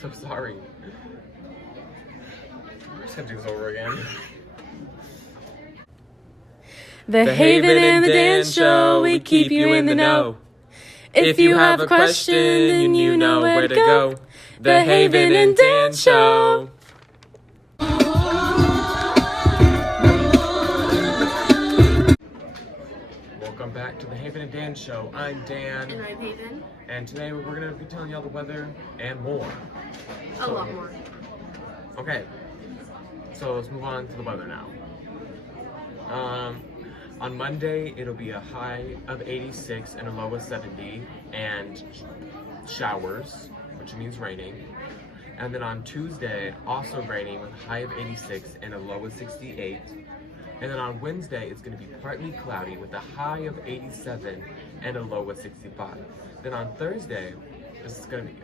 so sorry. We're just gonna do this over again. The Haven and the Dan Show, we keep you in the know. If you have a question, then you know where to go. The Haven and Dan Show. Welcome back to the Haven and Dan Show. I'm Dan. And I'm Haven. And today we're going to be telling y'all the weather and more. A lot more. Okay, so let's move on to the weather now. On Monday, it'll be a high of 86 and a low of 70, and showers, which means raining. And then on Tuesday, also raining with a high of 86 and a low of 68. And then on Wednesday, it's going to be partly cloudy with a high of 87 and a low of 65. Then on Thursday, it's going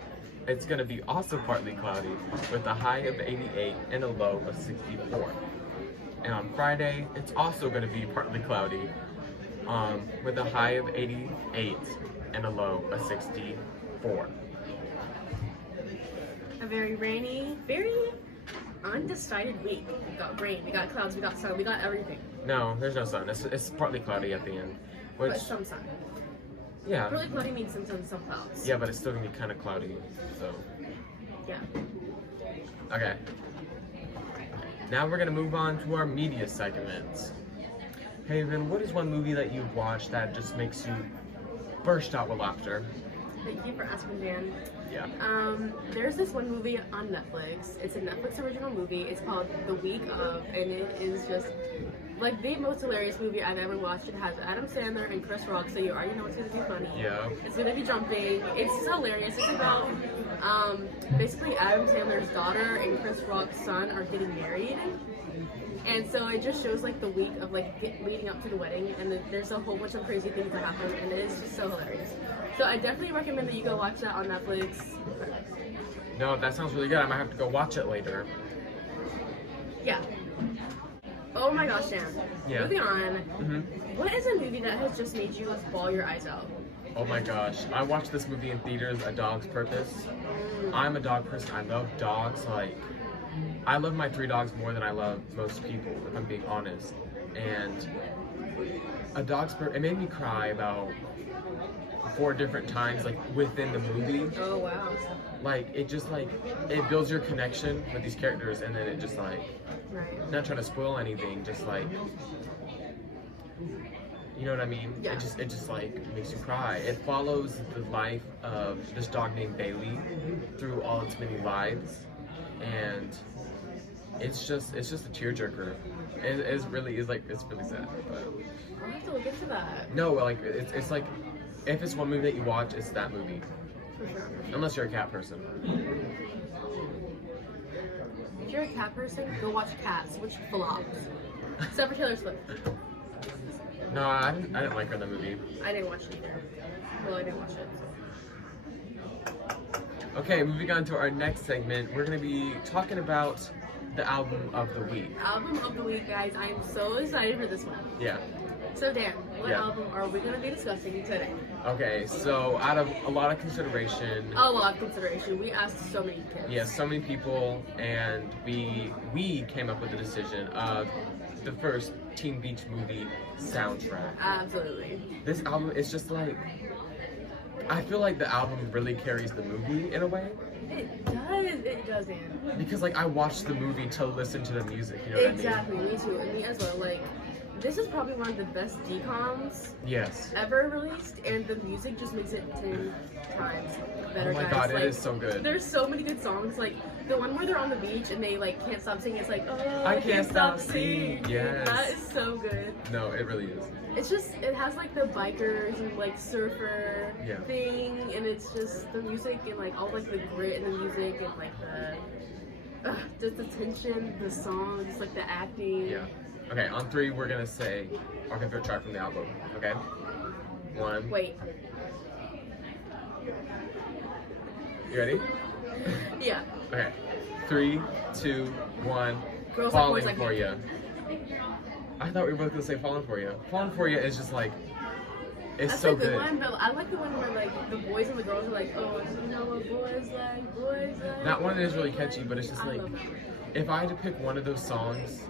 to be also partly cloudy with a high of 88 and a low of 64. And on Friday, it's also going to be partly cloudy with a high of 88 and a low of 64. A very rainy, very undecided week. We got rain, we got clouds, we got sun, we got everything. No, there's no sun. It's partly cloudy at the end. Which, But some sun. yeah. Partly cloudy means some sun, some clouds. Yeah, but it's still going to be kind of cloudy, so. Yeah. Okay. Now we're going to move on to our media segments. Haven, what is one movie that you've watched that just makes you burst out with laughter? Thank you for asking, Dan. Yeah. There's this one movie on Netflix. It's a Netflix original movie. It's called The Week Of, and it is just like the most hilarious movie I've ever watched. It has Adam Sandler and Chris Rock, so you already know it's gonna be funny. Yeah. It's gonna be jumping. It's hilarious. It's about basically Adam Sandler's daughter and Chris Rock's son are getting married. And so it just shows like the week of like leading up to the wedding, and then there's a whole bunch of crazy things that happen, and it is just so hilarious. So I definitely recommend that you go watch that on Netflix. No, that sounds really good. I might have to go watch it later. Yeah. Oh my gosh, Dan. Yeah. Moving on. Mm-hmm. What is a movie that has just made you bawl your eyes out? Oh my gosh. I watched this movie in theaters, A Dog's Purpose. I'm a dog person. I love dogs. Like, I love my 3 dogs more than I love most people, if I'm being honest. And A Dog's Purpose, it made me cry about 4 different times, like, within the movie. Oh wow. Like, it just, like, it builds your connection with these characters, and then it just, like, Right. not trying to spoil anything, just, like, you know what I mean? Yeah. It just like makes you cry. It follows the life of this dog named Bailey through all its many lives, and it's just a tearjerker. It really is, like, it's really sad. But I'll have to look into that. no, like it's like if it's one movie that you watch, it's that movie. For sure. Unless you're a cat person. If you're a cat person, go watch Cats, which flops. Except for Taylor Swift. No, I didn't like her in the movie. I didn't watch it either. Well, I didn't watch it. Okay, moving on to our next segment, we're gonna be talking about the album of the week. Album of the week, guys. I am so excited for this one. Yeah. So, Dan, what Yeah. album are we going to be discussing today? Okay, so out of a lot of consideration, A lot of consideration. We asked so many kids. yeah, so many people, and we came up with the decision of the first Teen Beach movie soundtrack. Absolutely. This album is just like, I feel like the album really carries the movie in a way, It does, Dan. because like I watched the movie to listen to the music, you know what Exactly, me too. And me as well. Like, this is probably one of the best DComs I mean? Yes. ever released, and the music just makes it 10 times better. Oh my guys. god, like, it is so good. There's so many good songs. Like the one where they're on the beach and they like can't stop singing. It's like, oh, I can't stop singing. Yes. That is so good. No, it really is. It's just, it has like the bikers and like surfer Yeah. thing, and it's just the music and like all like the grit in the music and like just the tension, the song, just like the acting. Yeah. Okay, on 3, we're gonna say our favorite track from the album. Okay. 1. Wait. You ready? Yeah. Okay. 3, 2, 1. Girls Like Boys Falling Like for Me. You. I thought we were both gonna say Falling for You. Falling for You is just like It's That's so a good good. one, but I like the one where like the boys and the girls are like, oh, you know what boys like, boys like. That one is really catchy, but it's just I like, love that one. if I had to pick one of those songs,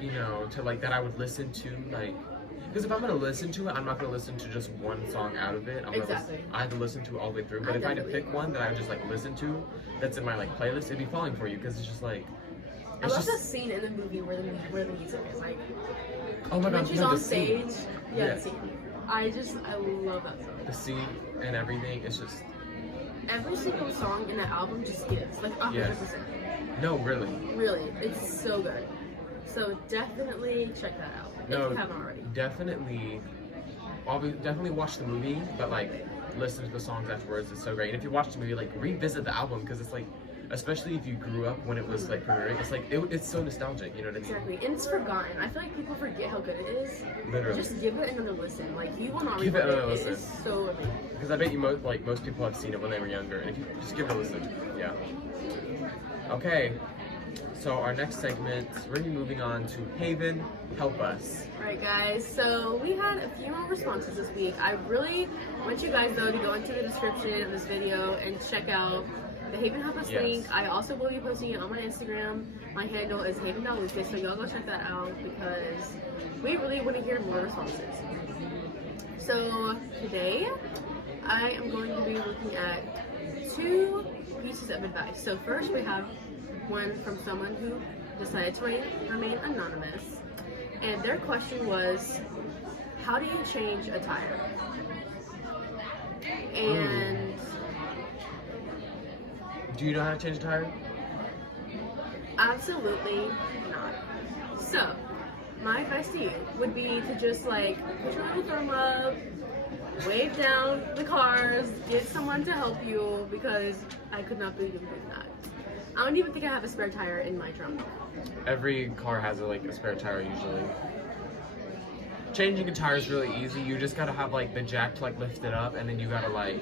you know, to like that I would listen to, like, because if I'm gonna listen to it, I'm not gonna listen to just one song out of it. Exactly. I have to listen to it all the way through. I But if I had to definitely pick one that I would just like listen to, that's in my like playlist, it'd be Falling for You, because it's just like, I it's love just, that scene in the movie where the music is like oh my when god, she's no, on the scene. stage. Yeah, Yeah. the scene. I love that song. The scene and everything, it's just, Every single song in the album just gives like 100%. Yes. no, really. Really, it's so good. So definitely check that out if No, you haven't already. definitely definitely watch the movie, but like listen to the songs afterwards. It's so great. And if you watch the movie, like revisit the album, because it's like, especially if you grew up when it was like premiering, it's like it's so nostalgic. You know what I mean? Exactly, and it's forgotten. I feel like people forget how good it is. Literally. Just give it another listen. Like you will not Give it regret another It listen. is so amazing. Because I bet you most people have seen it when they were younger, and if you just give it a listen, yeah. Okay, so our next segment, we're gonna be moving on to Haven, Help Us. Alright guys, so we had a few more responses this week. I really want you guys though to go into the description of this video and check out the Haven Help Us Yes. link. I also will be posting it on my Instagram. My handle is haven.lucas, so y'all go check that out because we really want to hear more responses. So today I am going to be looking at 2 pieces of advice. So first we have one from someone who decided to remain anonymous. And their question was, how do you change a tire? And Do you know how to change a tire? absolutely not. So, my advice to you would be to just like put your little thumb up, wave down the cars, get someone to help you because I could not be doing that. I don't even think I have a spare tire in my trunk. Every car has a spare tire usually. Changing a tire is really easy. You just gotta have like the jack to like lift it up, and then you gotta like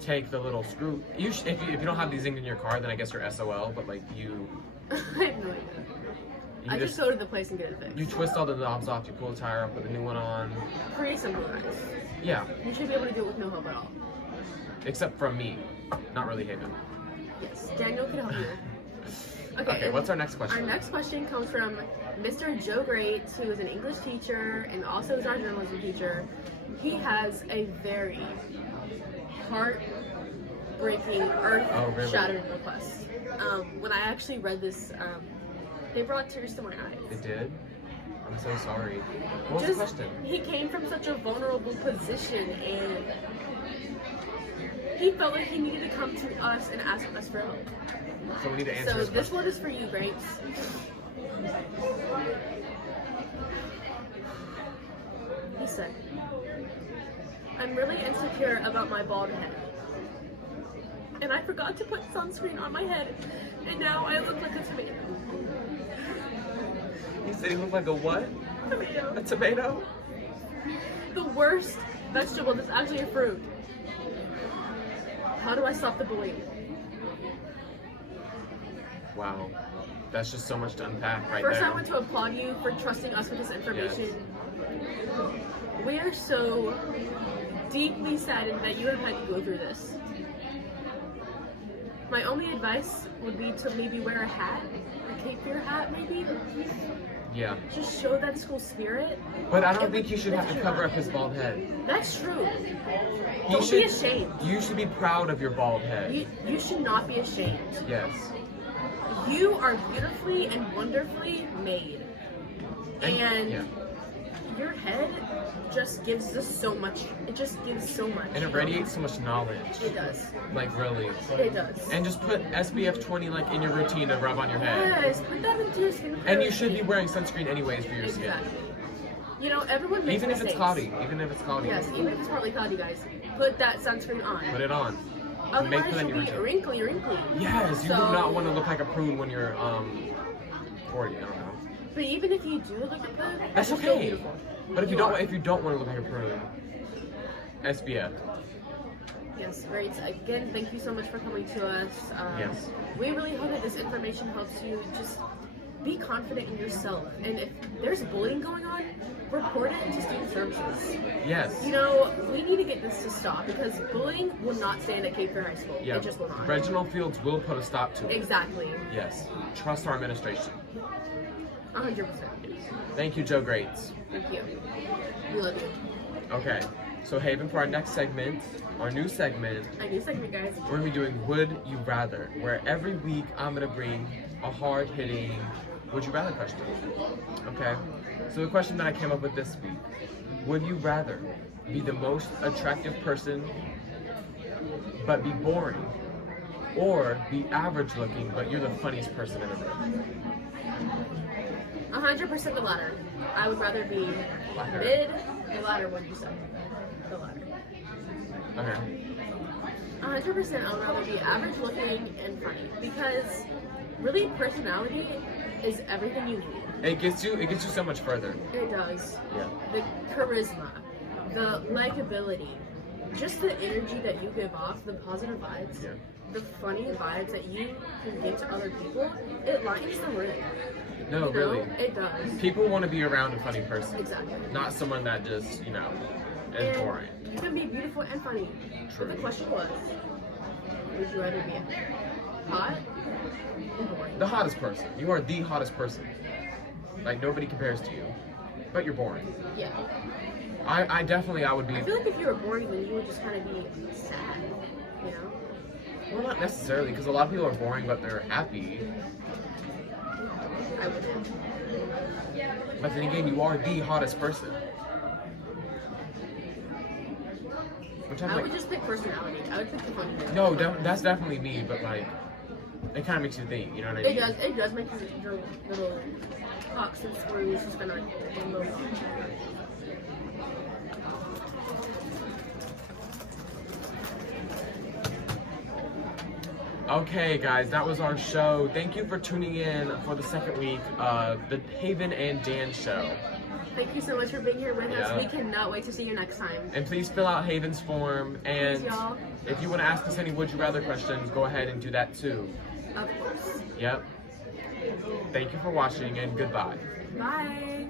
take the little screw. If you don't have these things in your car, then I guess you're SOL. But like you I have no idea. I just go to the place and get it fixed. you twist all the knobs off, you pull the tire up, put the new one on. Pretty simple, guys. Yeah, You should be able to do it with no help at all. except from me, not really Haven. Yes, Daniel can help you. Okay, and what's our next Our question? next question comes from Mr. Joe Great, who is an English teacher and also is our journalism teacher. He has a very heartbreaking, earth-shattering request. When I actually read this, they brought tears to my eyes. It did? I'm so sorry. What was the question? He came from such a vulnerable position and he felt like he needed to come to us and ask us for help. So we need to answer So this this question. one is for you, Grapes. He said, I'm really insecure about my bald head. And I forgot to put sunscreen on my head, and now I look like a tomato. He said he looked like a what? Tomato. A tomato? The worst vegetable that's actually a fruit. How do I stop the bullying? Wow. That's just so much to unpack right First, there. I want to applaud you for trusting us with this information. We are so deeply saddened that you have had to go through this. My only advice would be to maybe wear a hat, a Cape Fear hat maybe. Yeah. Just show that school spirit. But I don't think you should have to cover up his bald head. That's true. You Don't should, be ashamed. You should be proud of your bald head. You should not be ashamed. Yes. You are beautifully and wonderfully made. And yeah. your head just gives us so much. It just gives so much. And it radiates so much knowledge. It does. Like really. It does. And just put SPF 20 like in your routine to rub on your head. Yes, put that into your skin. And you should be wearing sunscreen anyways for your skin. Exactly. You know, everyone makes Even if mistakes. it's cloudy. Even if it's cloudy. Yes, even if it's partly cloudy, guys. Put that sunscreen on. Put it on. Otherwise, put it in you'll your be routine. wrinkly. Yes, you So- do not want to look like a prune when you're 40. I don't know. But even if you do look like a prude, That's you're still okay. beautiful. But if you don't want to look like a prune, SPF. Yes, great. Again, thank you so much for coming to us. Yes. We really hope that this information helps you just be confident in yourself. And if there's bullying going on, report it to student services. Yes. You know, we need to get this to stop because bullying will not stand at Cape Fear High School. Yeah. It just will not. Reginald Fields will put a stop to it. Exactly. Yes. Trust our administration. 100%. Thank you, Joe Grates. Thank you. We love you. Okay. So Haven, for our next segment, our new segment, A new segment, guys. we're gonna be doing Would You Rather, where every week I'm gonna bring a hard-hitting Would You Rather question. Okay? So the question that I came up with this week, would you rather be the most attractive person but be boring, or be average looking but you're the funniest person in the room? 100% the latter. I would rather be Latter. mid. The latter, what did you say? The latter. Okay. 100% I would rather be average looking and funny because really personality is everything you need. It gets you so much further. It does. Yeah. The charisma, the likability, just the energy that you give off, the positive vibes, Yeah. the funny vibes that you can give to other people, it lightens the room. No, You know? really. It does. People want to be around a funny person, Exactly. not someone that just, is And boring. you can be beautiful and funny. True. But the question was, would you rather be hot or boring? The hottest person. You are the hottest person. Like nobody compares to you, but you're boring. Yeah. I definitely would be. I feel like if you were boring, then you would just kind of be sad, you know? Well, not necessarily, because a lot of people are boring, but they're happy. I wouldn't. But then again, you are the hottest person. Which I'm I like, would just pick personality. I would pick the funny one. no, that's definitely me. But like, it kind of makes you think. You know what I mean? It does make your little cocks and screws just kind of like move. Okay, guys, that was our show. Thank you for tuning in for the second week of the Haven and Dan show. Thank you so much for being here with Yeah. us. We cannot wait to see you next time. And please fill out Haven's form. And Please, y'all. if you want to ask us any Would You Rather questions, go ahead and do that too. Of course. Yep. Thank you for watching and goodbye. Bye.